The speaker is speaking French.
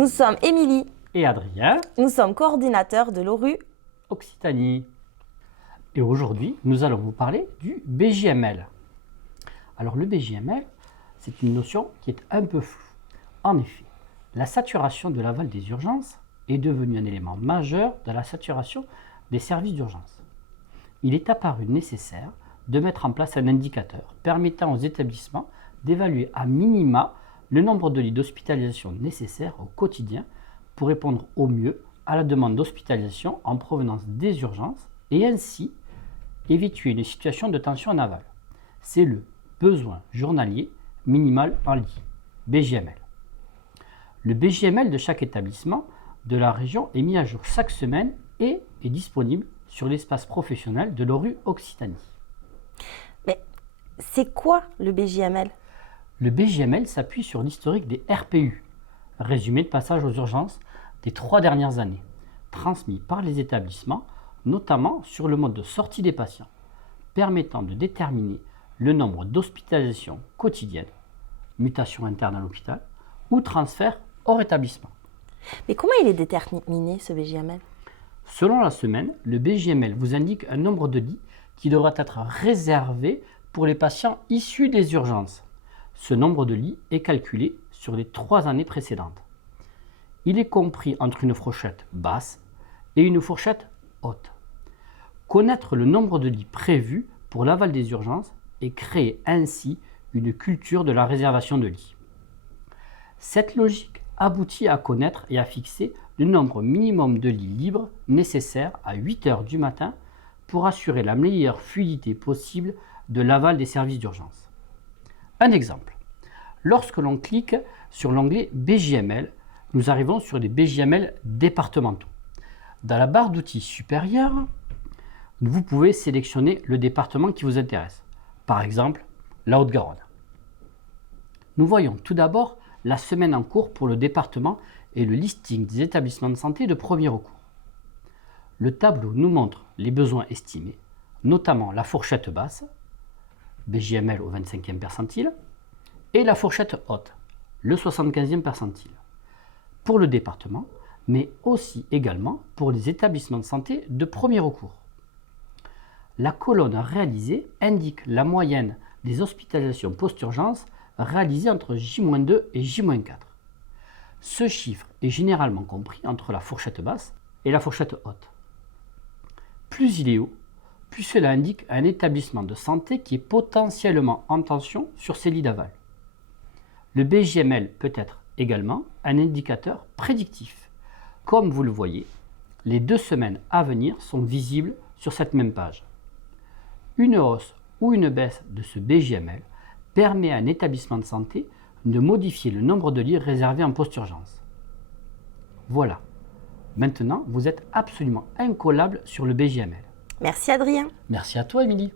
Nous sommes Émilie. Et Adrien. Nous sommes coordinateurs de l'ORU Occitanie. Et aujourd'hui, nous allons vous parler du BJML. Alors le BJML, c'est une notion qui est un peu floue. En effet, la saturation de l'aval des urgences est devenue un élément majeur de la saturation des services d'urgence. Il est apparu nécessaire de mettre en place un indicateur permettant aux établissements d'évaluer à minima le nombre de lits d'hospitalisation nécessaires au quotidien pour répondre au mieux à la demande d'hospitalisation en provenance des urgences et ainsi éviter une situation de tension en aval. C'est le besoin journalier minimal en lit, BJML. Le BJML de chaque établissement de la région est mis à jour chaque semaine et est disponible sur l'espace professionnel de l'ORU Occitanie. Mais c'est quoi le BJML? Le BJML s'appuie sur l'historique des RPU, résumé de passage aux urgences des 3 dernières années, transmis par les établissements, notamment sur le mode de sortie des patients, permettant de déterminer le nombre d'hospitalisations quotidiennes, mutation interne à l'hôpital ou transfert hors établissement. Mais comment il est déterminé ce BJML? Selon la semaine, le BJML vous indique un nombre de lits qui devra être réservé pour les patients issus des urgences. Ce nombre de lits est calculé sur les 3 années précédentes. Il est compris entre une fourchette basse et une fourchette haute. Connaître le nombre de lits prévus pour l'aval des urgences et créer ainsi une culture de la réservation de lits. Cette logique aboutit à connaître et à fixer le nombre minimum de lits libres nécessaires à 8 heures du matin pour assurer la meilleure fluidité possible de l'aval des services d'urgence. Un exemple. Lorsque l'on clique sur l'onglet BJML, nous arrivons sur des BJML départementaux. Dans la barre d'outils supérieure, vous pouvez sélectionner le département qui vous intéresse. Par exemple, la Haute-Garonne. Nous voyons tout d'abord la semaine en cours pour le département et le listing des établissements de santé de premier recours. Le tableau nous montre les besoins estimés, notamment la fourchette basse, BJML au 25e percentile, et la fourchette haute, le 75e percentile, pour le département, mais aussi également pour les établissements de santé de premier recours. La colonne réalisée indique la moyenne des hospitalisations post-urgence réalisées entre J-2 et J-4. Ce chiffre est généralement compris entre la fourchette basse et la fourchette haute. Plus il est haut, plus cela indique un établissement de santé qui est potentiellement en tension sur ses lits d'aval. Le BJML peut être également un indicateur prédictif. Comme vous le voyez, les 2 semaines à venir sont visibles sur cette même page. Une hausse ou une baisse de ce BJML permet à un établissement de santé de modifier le nombre de lits réservés en post-urgence. Voilà. Maintenant, vous êtes absolument incollable sur le BJML. Merci Adrien. Merci à toi, Émilie.